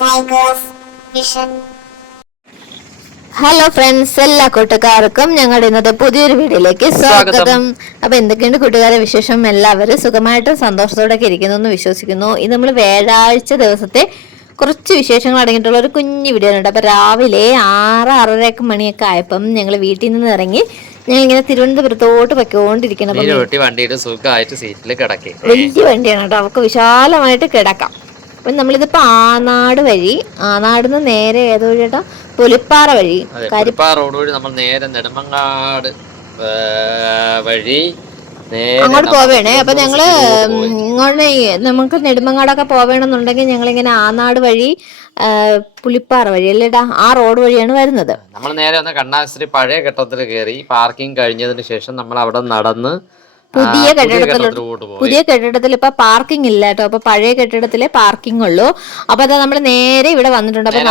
Tigers Vision. Hello friends, എല്ലാ കൂട്ടുകാർക്കും ഞങ്ങളുടെ ഇന്നത്തെ പുതിയൊരു വീഡിയോയിലേക്ക് സ്വാഗതം. അപ്പൊ എന്തൊക്കെയുണ്ട് കൂട്ടുകാരെ വിശേഷം? എല്ലാവരും സുഖമായിട്ടും സന്തോഷത്തോടെ ഇരിക്കുന്നു എന്ന് വിശ്വസിക്കുന്നു. ഇത് നമ്മൾ വ്യാഴാഴ്ച ദിവസത്തെ കുറച്ച് വിശേഷങ്ങൾ അടങ്ങിയിട്ടുള്ള ഒരു കുഞ്ഞു വീഡിയോ ഉണ്ട്. അപ്പൊ രാവിലെ 6-6:30 മണിയൊക്കെ ആയപ്പം ഞങ്ങൾ വീട്ടിൽ നിന്ന് ഇറങ്ങി ഞങ്ങളിങ്ങനെ തിരുവനന്തപുരത്തോട്ട് പൊയ്ക്കൊണ്ടിരിക്കണം. വലിയ വണ്ടിയാണ് കേട്ടോ, അവർക്ക് വിശാലമായിട്ട് കിടക്കാം. അപ്പം നമ്മളിതിപ്പോൾ ആനാട് നേരെ ഏതോ ചേട്ടാ പുലിപ്പാറ വഴി റോഡ് വഴി നമ്മൾ നേരെ നെടുമങ്ങാട് വഴി അങ്ങോട്ട് പോവേണേ. അപ്പൊ ഞങ്ങള് ഇങ്ങോട്ട് നമുക്ക് നെടുമങ്ങാടൊക്കെ പോവേണമെന്നുണ്ടെങ്കിൽ ഞങ്ങളിങ്ങനെ ആനാട് വഴി പുലിപ്പാറ വഴി അല്ലേടാ, ആ റോഡ് വഴിയാണ് വരുന്നത്. നമ്മൾ നേരെ വന്ന് കണ്ണാശ്രീ പഴയ കെട്ടിടത്തിൽ കയറി പാർക്കിംഗ് കഴിഞ്ഞതിന് ശേഷം നമ്മൾ അവിടെ നടന്ന് പുതിയ കെട്ടിടത്തിൽ ഇപ്പൊ പാർക്കിംഗ് ഇല്ല കേട്ടോ. അപ്പൊ പഴയ കെട്ടിടത്തിലെ പാർക്കിംഗ് ഉള്ളൂ. അപ്പൊ അതാ നമ്മൾ നേരെ ഇവിടെ വന്നിട്ടുണ്ട്. അപ്പൊ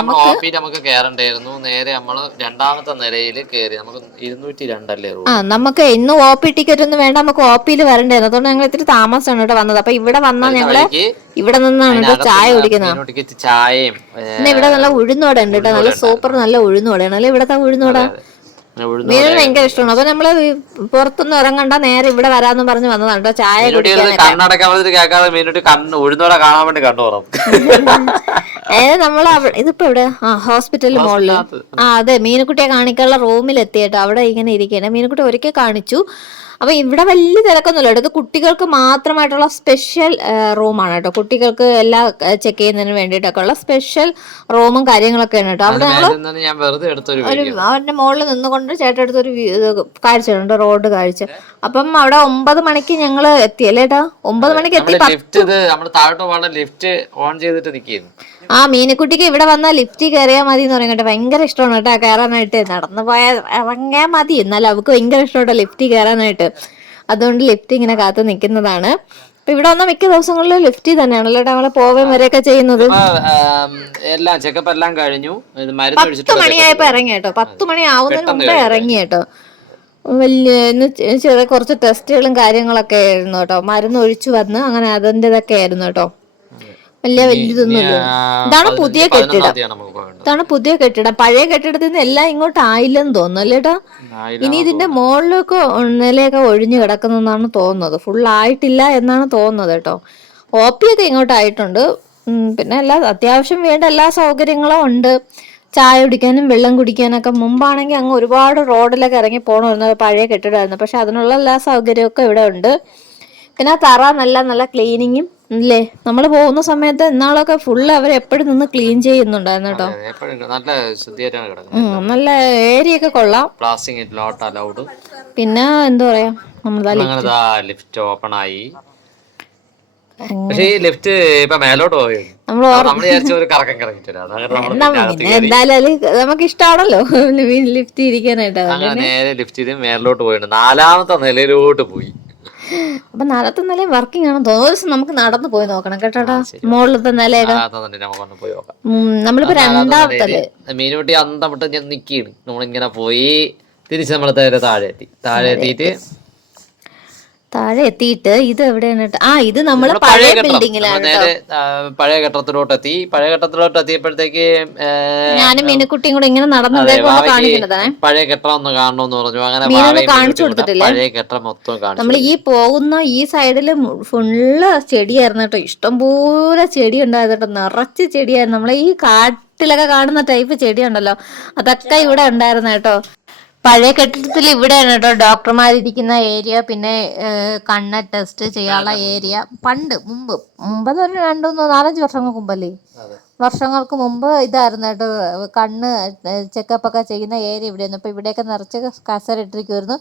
നമുക്ക് കയറണ്ടായിരുന്നു. നേരെ നമ്മൾ രണ്ടാമത്തെ നിലയിൽ കയറി. നമുക്ക് 202 നമുക്ക് ഇന്ന് OP ടിക്കറ്റ് ഒന്നും വേണ്ട, നമുക്ക് OP വരണ്ടായിരുന്നു. അതുകൊണ്ട് ഞങ്ങൾ ഇത്തിരി താമസമാണ് ഇവിടെ വന്നത്. അപ്പൊ ഇവിടെ വന്നാൽ ഞങ്ങള് ഇവിടെ നിന്നാണ് ചായ കുടിക്കുന്നത്. ചായയും പിന്നെ ഇവിടെ നല്ല ഉഴുന്നോടെ ഉണ്ട് കേട്ടോ, നല്ല സൂപ്പർ നല്ല ഉഴുന്നോടെയാണ് അല്ലെ ഇവിടത്തെ ഉഴുന്നോട. മീനിന് ഭയങ്കര ഇഷ്ടമാണ്. അപ്പൊ നമ്മള് പുറത്തൊന്നും ഇറങ്ങണ്ട, നേരെ ഇവിടെ വരാന്ന് പറഞ്ഞ് വന്നതാണ് കേട്ടോ ചായ അതായത് നമ്മള് ഇതിപ്പോ ഇവിടെ ഹോസ്പിറ്റലിൽ മുകളില് അതെ മീനുക്കുട്ടിയെ കാണിക്കാനുള്ള റൂമിൽ എത്തിയേട്ടോ. അവിടെ ഇങ്ങനെ ഇരിക്കുകയാണ്. മീനുക്കുട്ടി ഒരിക്കൽ കാണിച്ചു. അപ്പൊ ഇവിടെ വലിയ തിരക്കൊന്നുമില്ല കേട്ടോ. ഇത് കുട്ടികൾക്ക് മാത്രമായിട്ടുള്ള സ്പെഷ്യൽ റൂമാണ് കേട്ടോ. കുട്ടികൾക്ക് എല്ലാം ചെക്ക് ചെയ്യുന്നതിന് വേണ്ടിയിട്ടൊക്കെ ഉള്ള സ്പെഷ്യൽ റൂമും കാര്യങ്ങളൊക്കെയാണ് കേട്ടോ. അവിടെ അവരുടെ മുകളിൽ നിന്നുകൊണ്ട് ചേട്ടൻ എടുത്തൊരു കാഴ്ച ഉണ്ട്, റോഡ് കാഴ്ച. അപ്പം അവിടെ 9 മണിക്ക് ഞങ്ങള് എത്തി അല്ലേട്ടാ. 9 മണിക്ക് എത്തി. മീനുക്കുട്ടിക്ക് ഇവിടെ വന്നാൽ ലിഫ്റ്റ് കയറിയാൽ മതി എന്ന് പറയും കേട്ടോ. ഭയങ്കര ഇഷ്ടമാണ് കേട്ടോ കയറാനായിട്ട്. നടന്നു പോയാൽ ഇറങ്ങിയാൽ മതി, എന്നാലും അവർക്ക് ഭയങ്കര ഇഷ്ടമാണ് ലിഫ്റ്റ് കയറാനായിട്ട്. അതുകൊണ്ട് ലിഫ്റ്റ് ഇങ്ങനെ കാത്തു നിൽക്കുന്നതാണ്. അപ്പൊ ഇവിടെ വന്ന മിക്ക ദിവസങ്ങളിലും ലിഫ്റ്റ് തന്നെയാണല്ലോ നമ്മള് പോവേം വരെയൊക്കെ ചെയ്യുന്നത്. എല്ലാം ചെക്കപ്പ് എല്ലാം കഴിഞ്ഞു. 10 മണിയായപ്പോ ഇറങ്ങി കേട്ടോ. 10 മണി ആവുന്നതിന് മുമ്പേ ഇറങ്ങി കേട്ടോ. ചെറിയ കുറച്ച് ടെസ്റ്റുകളും കാര്യങ്ങളൊക്കെ ആയിരുന്നു കേട്ടോ. മരുന്ന് ഒഴിച്ചു വന്ന് അങ്ങനെ അതിൻ്റെതൊക്കെ ആയിരുന്നു കേട്ടോ. വലിയതൊന്നുമില്ല. ഇതാണ് പുതിയ കെട്ടിടം. പഴയ കെട്ടിടത്തിൽ നിന്ന് എല്ലാം ഇങ്ങോട്ട് ആയില്ലെന്ന് തോന്നുന്നു അല്ലേട്ടാ. ഇനി ഇതിന്റെ മുകളിലൊക്കെ നിലയൊക്കെ ഒഴിഞ്ഞു കിടക്കുന്നെന്നാണ് തോന്നുന്നത്. ഫുൾ ആയിട്ടില്ല എന്നാണ് തോന്നുന്നത് കേട്ടോ. OP ഒക്കെ ഇങ്ങോട്ടായിട്ടുണ്ട്. പിന്നെ അത്യാവശ്യം വേണ്ട എല്ലാ സൗകര്യങ്ങളും ഉണ്ട്. ചായ കുടിക്കാനും വെള്ളം കുടിക്കാനൊക്കെ. മുമ്പാണെങ്കിൽ അങ്ങ് ഒരുപാട് റോഡിലൊക്കെ ഇറങ്ങി പോകണമായിരുന്നു, പഴയ കെട്ടിടമായിരുന്നു. പക്ഷെ അതിനുള്ള എല്ലാ സൗകര്യമൊക്കെ ഇവിടെ ഉണ്ട്. പിന്നെ തറ നല്ല ക്ലീനിങ്ങും ഇല്ലേ. നമ്മൾ പോകുന്ന സമയത്ത് ഇന്നാളൊക്കെ ഫുള്ള് അവർ എപ്പോഴും നിന്ന് ക്ലീൻ ചെയ്യുന്നുണ്ടായിരുന്നു കേട്ടോ. നല്ല ഏരിയ ഒക്കെ കൊള്ളാം. പിന്നെ എന്താ പറയാ, ലിഫ്റ്റ് ഓപ്പൺ ആയി. പക്ഷേ ഈ ലിഫ്റ്റ് ഇപ്പൊ മേലോട്ട് പോയി. എന്തായാലും നമുക്ക് ഇഷ്ടമാണല്ലോ ലിഫ്റ്റ് ഇരിക്കാനായിട്ട്. നേരെ ലിഫ്റ്റ് മേലോട്ട് പോയിട്ട് 4ാമത്തെ നിലയിലോട്ട് പോയി. അപ്പൊ 4ാമത്തെ നില വർക്കിംഗ് ആണെന്ന് തോന്നുന്നു. ഒരു ദിവസം നമുക്ക് നടന്നു പോയി നോക്കണം കേട്ടോട്ടാ. മുകളിലത്തെ നിലയൊക്കെ നമ്മളിപ്പോ 2ാമത്തെ മീനുട്ടി അന്തമിട്ട് ഞാൻ നിക്കാണ്. നമ്മളിങ്ങനെ പോയി തിരിച്ച് നമ്മൾ താഴെ എത്തിയിട്ട് ഇത് എവിടെയാണ്? ഇത് നമ്മള് പഴയ ബിൽഡിങ്ങിലാണ്. പഴയ കെട്ടിടത്തിലോട്ട് എത്തിയപ്പോഴത്തേക്ക് ഞാനും മീനുക്കുട്ടിയും കൂടെ ഇങ്ങനെ നടന്നു പഴയ കെട്ടിടം ഒന്ന് കാണണമെന്ന് പറഞ്ഞു. അങ്ങനെ കാണിച്ചു കൊടുത്തിട്ടില്ല. പഴയ കെട്ടിടം മൊത്തം നമ്മൾ ഈ പോകുന്ന ഈ സൈഡില് ഫുള്ള് ചെടിയായിരുന്നു കേട്ടോ. ഇഷ്ടംപോലെ ചെടി ഉണ്ടായിരുന്നു കേട്ടോ. നിറച്ച് ചെടിയായിരുന്നു. നമ്മളെ ഈ കാട്ടിലൊക്കെ കാണുന്ന ടൈപ്പ് ചെടി ഉണ്ടല്ലോ, അതൊക്കെ ഇവിടെ ഉണ്ടായിരുന്നു കേട്ടോ. പഴയ കെട്ടിടത്തിൽ ഇവിടെയാണ് കേട്ടോ ഡോക്ടർമാരിരിക്കുന്ന ഏരിയ. പിന്നെ കണ്ണ് ടെസ്റ്റ് ചെയ്യാനുള്ള ഏരിയ. മുമ്പ് 2-4-5 വർഷങ്ങൾക്ക് മുമ്പല്ലേ, വർഷങ്ങൾക്ക് മുമ്പ് ഇതായിരുന്നു കേട്ടോ കണ്ണ് ചെക്കപ്പ് ഒക്കെ ചെയ്യുന്ന ഏരിയ ഇവിടെയായിരുന്നു. ഇപ്പൊ ഇവിടെയൊക്കെ നിറച്ച് കസര ഇട്ടിരിക്കുമായിരുന്നു.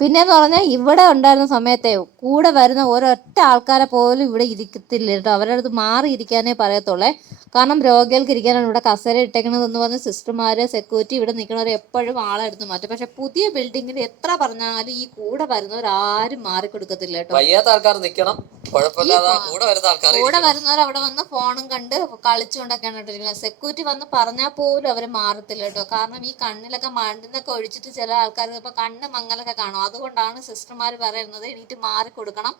പിന്നെന്ന് പറഞ്ഞാൽ ഇവിടെ ഉണ്ടായിരുന്ന സമയത്തെ കൂടെ വരുന്ന ഒരൊറ്റ ആൾക്കാരെ പോലും ഇവിടെ ഇരിക്കത്തില്ല കേട്ടോ. അവരുടെ അടുത്ത് മാറി ഇരിക്കാനേ പറയത്തുള്ളേ. കാരണം രോഗികൾക്ക് ഇരിക്കാനാണ് ഇവിടെ കസേര ഇട്ടേക്കണതെന്ന് പറഞ്ഞ് സിസ്റ്റർമാര് സെക്യൂരിറ്റി ഇവിടെ നിൽക്കുന്നവർ എപ്പോഴും ആളെടുത്ത് മാറ്റും. പക്ഷെ പുതിയ ബിൽഡിങ്ങിൽ എത്ര പറഞ്ഞാലും ഈ കൂടെ വരുന്നവർ ആരും മാറിക്കൊടുക്കത്തില്ല കേട്ടോ. കൂടെ വരുന്നവർ അവിടെ വന്ന് ഫോണും കണ്ട് കളിച്ചുകൊണ്ടൊക്കെയാണ് കേട്ടോ. സെക്യൂരിറ്റി വന്ന് പറഞ്ഞാൽ പോലും അവര് മാറത്തില്ല കേട്ടോ. കാരണം ഈ കണ്ണിലൊക്കെ മണ്ണിന്നൊക്കെ ഒഴിച്ചിട്ട് ചില ആൾക്കാർ ഇപ്പൊ കണ്ണ് മങ്ങലൊക്കെ കാണും. അതുകൊണ്ടാണ് സിസ്റ്റർമാർ പറയുന്നത് എണീറ്റ് മാറിക്കൊടുക്കണം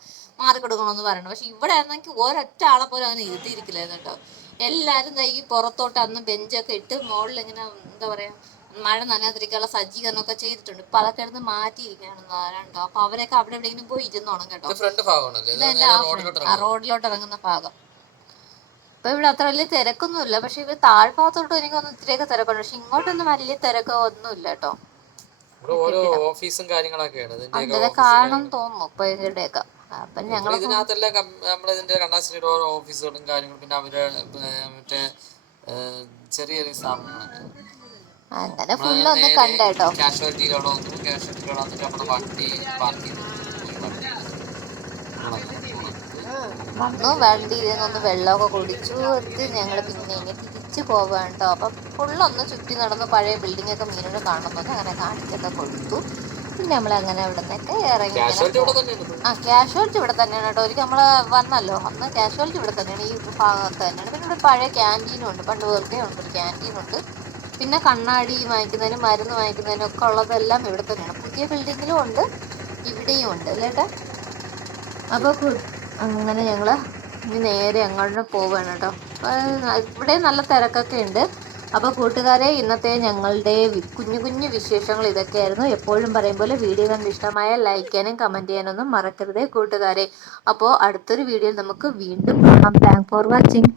എന്ന് പറയുന്നത്. പക്ഷെ ഇവിടെ ആയിരുന്നെങ്കിൽ ഒരൊറ്റ ആളെ പോലും അവന് ഇരുത്തിയിരിക്കില്ലായിരുന്നു കേട്ടോ. എല്ലാരും ദാ ഈ പുറത്തോട്ട് അന്ന് ബെഞ്ചൊക്കെ ഇട്ട് മുകളിൽ ഇങ്ങനെ എന്താ പറയാ മഴ നനയാതിരിക്കാനുള്ള സജ്ജീകരണമൊക്കെ ചെയ്തിട്ടുണ്ട്. ഇപ്പൊ അതൊക്കെ എടുത്ത് മാറ്റിയിരിക്കുകയാണ് രണ്ടോ. അപ്പൊ അവരൊക്കെ അവിടെ എവിടെയെങ്കിലും പോയി ഇരുന്നോണം കേട്ടോ. ഇതെന്റെ റോഡിലോട്ട് ഇറങ്ങുന്ന ഭാഗം. ഇപ്പൊ ഇവിടെ അത്ര വലിയ തിരക്കൊന്നുമില്ല. പക്ഷെ ഇവർ താഴ്ഭാഗത്തോട്ട് എനിക്കൊന്നും ഇത്തിരിയൊക്കെ തിരക്കുണ്ട്. പക്ഷെ ഇങ്ങോട്ടൊന്നും വലിയ തിരക്കോ ഒന്നുമില്ല കേട്ടോ. ഓഫീസും കാര്യങ്ങളൊക്കെയാണ് അതെ കാണും തോന്നുന്നു ഇപ്പൊ ഇവരുടെയൊക്കെ. അപ്പൊ ഞങ്ങൾ ഇതിനകത്തെല്ലാം നമ്മളിതിന്റെ കണ്ണാശ്രീയുടെ ഓരോ ഓഫീസുകളും കാര്യങ്ങളും പിന്നെ അവര് മറ്റേ ചെറിയ സ്ഥാപനങ്ങളൊക്കെ അങ്ങനെ ഫുള്ള് ഒന്ന് കണ്ടേട്ടോ. കാഷ്വാലിറ്റിയിലവിടെ വന്നു. കാഷ്വാലിറ്റിയിലവിടെ വന്നിട്ട് നമ്മുടെ വണ്ടി പാർക്ക് ചെയ്തു. വന്നു വണ്ടിയിൽ നിന്നൊന്ന് വെള്ളമൊക്കെ കുടിച്ചു. ഞങ്ങൾ പിന്നെ ഇങ്ങനെ തിരിച്ചു പോവാൻ കേട്ടോ. അപ്പം ഫുള്ളൊന്ന് ചുറ്റി നടന്ന് പഴയ ബിൽഡിംഗ് ഒക്കെ മീനോട് കാണുമ്പോൾ അങ്ങനെ കാണിച്ചൊക്കെ കൊടുത്തു. പിന്നെ നമ്മളങ്ങനെ അവിടെ നിന്നൊക്കെ ഇറങ്ങി. കാഷ്വാലിറ്റി ഇവിടെ തന്നെയാണ് കേട്ടോ. ഒരിക്കൽ നമ്മൾ വന്നല്ലോ അന്ന് കാഷ്വാലിറ്റി ഇവിടെ തന്നെയാണ്, ഈ ഭാഗത്ത് തന്നെയാണ്. പിന്നെ ഇവിടെ പഴയ ക്യാൻറ്റീനും ഉണ്ട്. പണ്ട് വെറുതെ ഉണ്ട് ഒരു ക്യാൻറ്റീനുണ്ട്. പിന്നെ കണ്ണാടി വാങ്ങിക്കുന്നതിനും മരുന്ന് വാങ്ങിക്കുന്നതിനും ഒക്കെ ഉള്ളതെല്ലാം ഇവിടെ തന്നെയാണ്. പുതിയ ബിൽഡിങ്ങിലും ഉണ്ട്, ഇവിടെയും ഉണ്ട് അല്ലേട്ടാ. അപ്പോൾ അങ്ങനെ ഞങ്ങൾ ഇനി നേരെ അങ്ങോട്ട് പോവുകയാണ് കേട്ടോ. ഇവിടെ നല്ല തിരക്കൊക്കെ ഉണ്ട്. അപ്പോൾ കൂട്ടുകാരെ, ഇന്നത്തെ ഞങ്ങളുടെ കുഞ്ഞു കുഞ്ഞു വിശേഷങ്ങൾ ഇതൊക്കെയായിരുന്നു. എപ്പോഴും പറയും പോലെ വീഡിയോ കണ്ട് ഇഷ്ടമായ ലൈക്ക് ചെയ്യാനും കമൻറ്റ് ചെയ്യാനൊന്നും മറക്കരുതേ കൂട്ടുകാരെ. അപ്പോൾ അടുത്തൊരു വീഡിയോയിൽ നമുക്ക് വീണ്ടും കാണാം. Thank for watching.